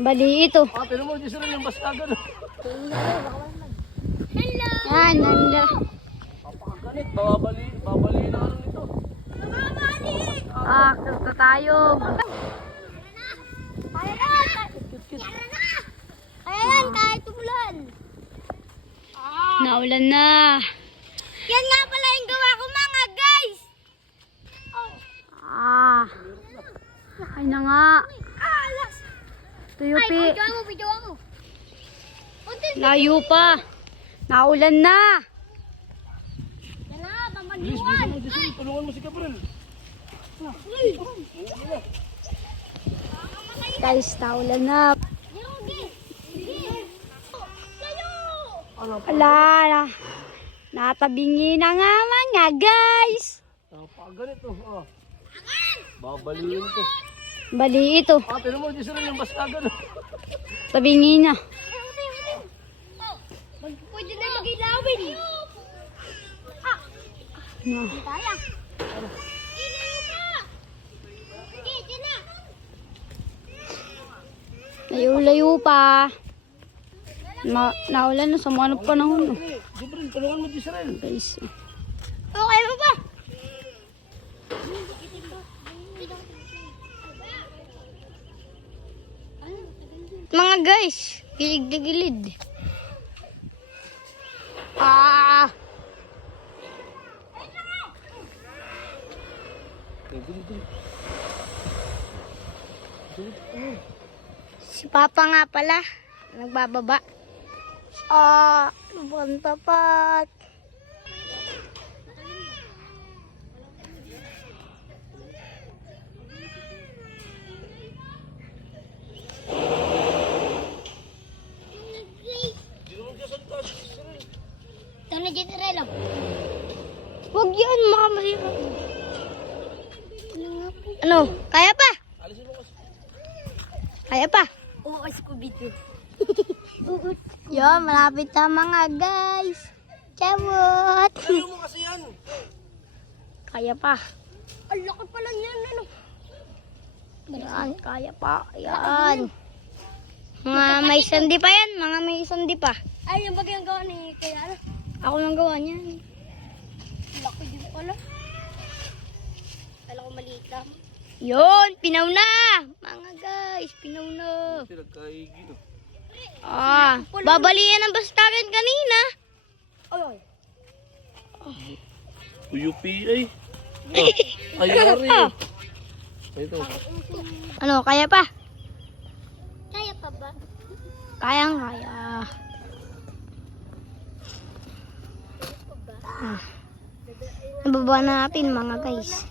Bali ito. Pero mo, di sila yung baskagan. Hello. Yan, nanda. Kapakaganit, babali na ano nito. Kasta tayo. Ayan, kahit umulan. Naulan na. Yan nga pala yung gawa ko mga guys. Ay na nga. Alas. Tuyupi. Video mo. Layo pa. Naulan na. Yan na, Bilis, tamaliwan. bilis mo, Jason. Tulungan mo si Gabriel. Guys, naulan na. Ala, natabingi na nga mga guys. Kapakaganit to. Babaliin to. Bali ito. Pero mo, di sila yung baskagan. Tabingi na. Pwede na mag-ilawin. No. Kaya. Layo-layo pa. Naulan na sa mga panahon. Gabriel, tulungan mo si Israel. Guys. Okay mo ba? Mga guys, gilid na gilid. Si Papa nga pala, nagbababa. Lubang tapat. Ito na dito relo. Huwag yan, makamasira. Ano, kaya pa? Kaya pa? Oo, Scooby-Doo. Yo, malapit na mga guys. Chabot. Ayaw mo kasi yan. Kaya pa. Ang laki pala niyan, ano? Yan, kaya pa. Yan. Mga may sandi pa yan. Mga may sandi pa. Ay, yung bagay ang gawa ni Kaya, ano? Ako nang gawa niyan. Laki din pala. Kala ko maliit lang. Yun, pinaw na. Mga guys, pinaw na. Nagkaigi. Babalian ang bastagan kanina. Ay. Uyupi ay. Ayari. Ito. Ano, kaya pa? Kaya pa ba? Kayang kaya. Nababa na natin mga guys.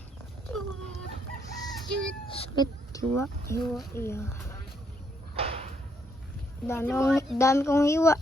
Sweet, hiwa, hiwa, hiwa. Dami kong hiwa.